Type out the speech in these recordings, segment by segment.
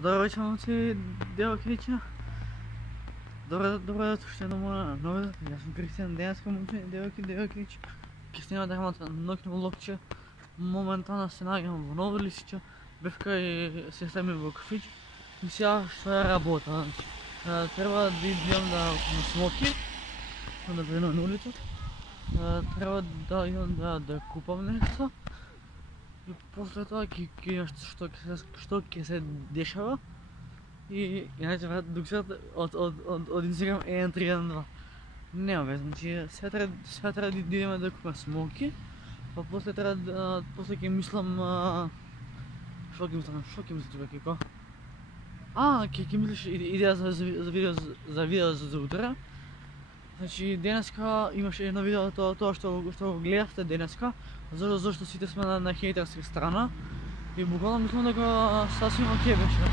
Здравейте, момци, девойки. Добре, ще на нови. Аз съм Кристиан, денеска момци, девойки. Кристина Дермата, нокно локче. Моментална сценария в нови листича. Бевка и сестра ми в кафич. И сега ще работа. Трябва да идем на смоки. Да бъдем на улица. Трябва да идем да купам нещо. И после това що се дешава. И иначе докато от Instagram е на 3 на 2. Няма бе, значи сега трябва да идем да купим смоки. А после трябва да... после ќе мислам... Шо ќе мислам човек, како? Ќе мислиш идея за видео за утре. Значи денеска имаше едно видео, тоа што го гледахте денеска, зашто сите сме на хејтерска страна. И буквално мислам дека сасвим окей беше.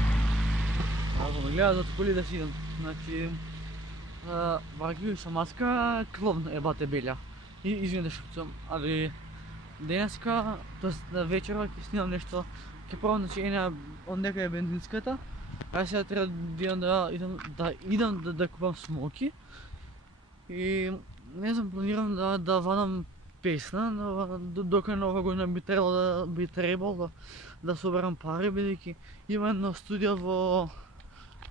Ако ме гледат зад коли да си идам. Значи... Враги са маска, клон ебате беля. И извинете шуцам, али... Денеска, тоест вечера ќе снимам нешто. Ќе пробам, значи од нека е бензинската. А сега треба да идам да купам смоки. И не знам, планирам да вадам песна, дока нова година би требало да соберам пари, бидејќи има едно студио во,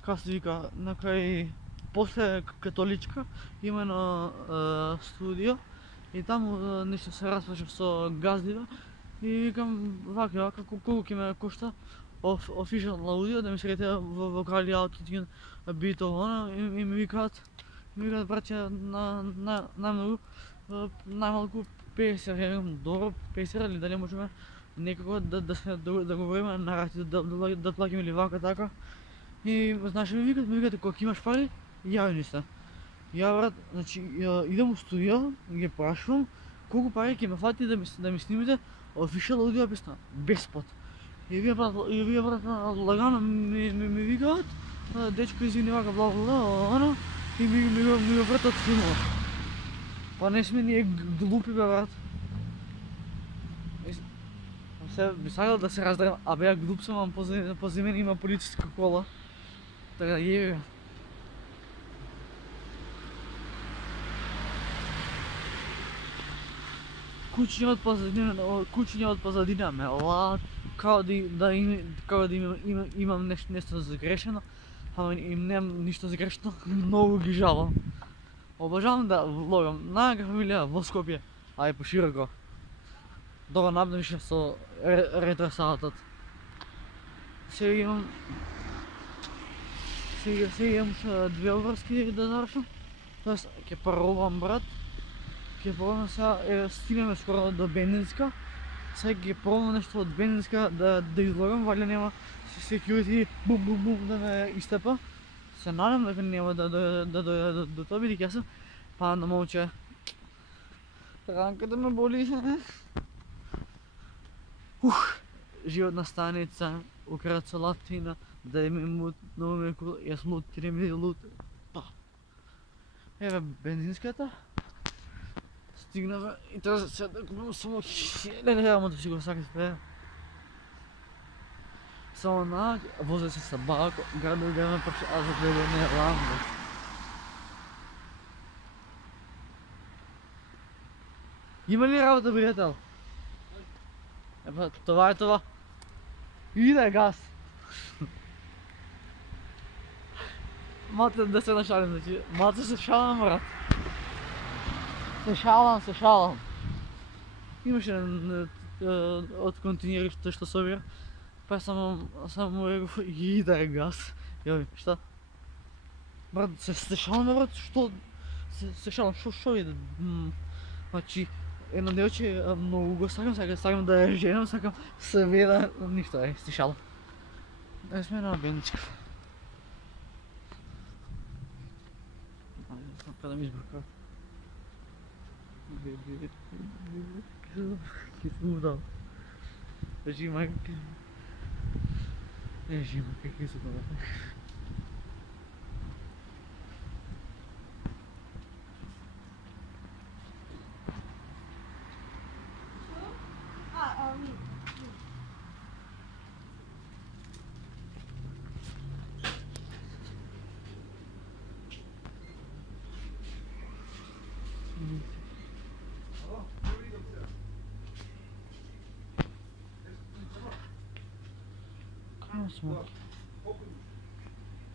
како се вика, накај после Католичка има едно студио и таму нешто се распашав со газдива и викам вака, колку ќе ме кошта official аудио да ми средите вокали, аутотюн, битово, и ми викаат браќа најмалку 50 евра. Добро, 50 евра или дали можеме некако да говориме на рати, да плакаме или вака така. И знаеш ми викате кога имаш пари, јави ни се. Ја брат, значи идам у студио, ги прашувам колку пари ќе ме фати да ми снимите official аудио песна, без спот. И вие брат лагано ми викаат, дечко извини вака бла бла, и ми го вратат филмот. Па не сме ние глупи бе брат. Се би сакал да се раздарам, а бе ја глуп сум, ама пози мене има полициска кола. Така јеби. Кучиња од позадина ме лаат, као да имам нешто загрешено, ама им немам ништо загрешено, многу ги жалам. Обожавам да влогам, најака фамилија во Скопје, а и пошироко. Добро набдавише со ретросатот. Сега имам две обврски да завршам, тоест ќе пробам брат. Ќе пробам сега, стигнеме скоро до бензинска. Сега ќе пробам нешто од бензинска да излогам, валја нема security бум да ме истепа. Се надам дека нема да дојде до тоа, бидејќи јас сум панда момче. Ранката ме боли. Животна станица, украд салатина, да ми мут, много ме кул, јас лут, 3 ми лут. Еве бензинската. Стигнаве и треба сега да купим само 1000 ама да си го сакате. Само возе се собака, градо праш, а за да не ламбо. Има ли работа, приятел? Епа, това е това. Иде газ. Малце да се нашалим, значи, малце се шалам, брат. Се шалам. Имаше од континерите што собира. Па само реков, иде газ. Јови, шта? Брат, се шалам, брат, што? Се шалам, шо иде? Значи, едно делче многу го сакам да ја женам, сакам себе да... Ништо, се шалам. Да сме на бенчка. Па да ми избрка. Ке се удал. Жима, какви се това. Смоки.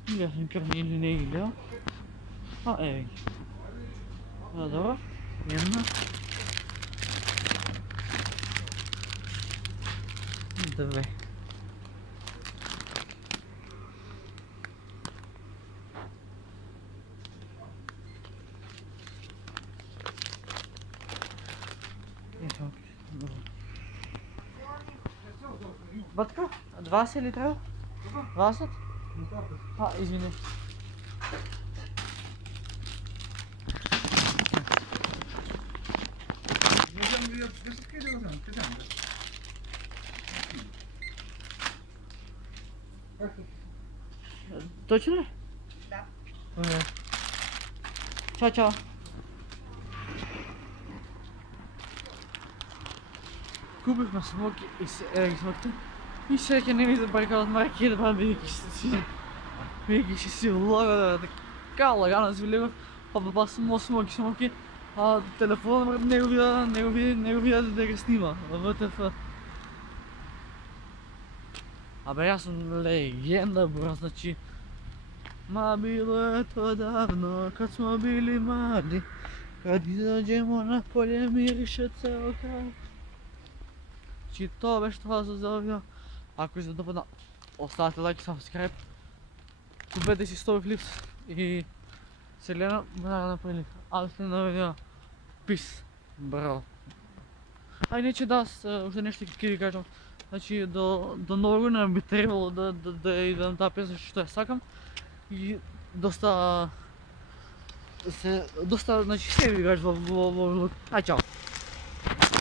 Я съм кърни или не е гледал. Еви. Добро. Една. Две. Батка, 20 ли трябва? 20? Извини. Точно ли? Да. Чао, чао. Купихме смоки и смоките. И всеки не ми забраха от марки да бъдем вики си влага така лагана си влега. Папа само смоки. Телефона неговия да го снима. ВТФ. Абе аз съм легенда, бро, значи. Било е то давно, kad smo bili mladi, kad izađemo na polje miriše ceo kraj. Znači to беше това за завио. Ако ви се допадна, оставете лайк и subscribe. Купете си 100 флипс и се гледа веднага направи. Аз на видео. Peace, браво. Иначе да, още нещо ще ви кажам. Значи до нова година би трябвало да идвам тази песен, защото я сакам. И доста, значи ще ви кажа в влог. Чао!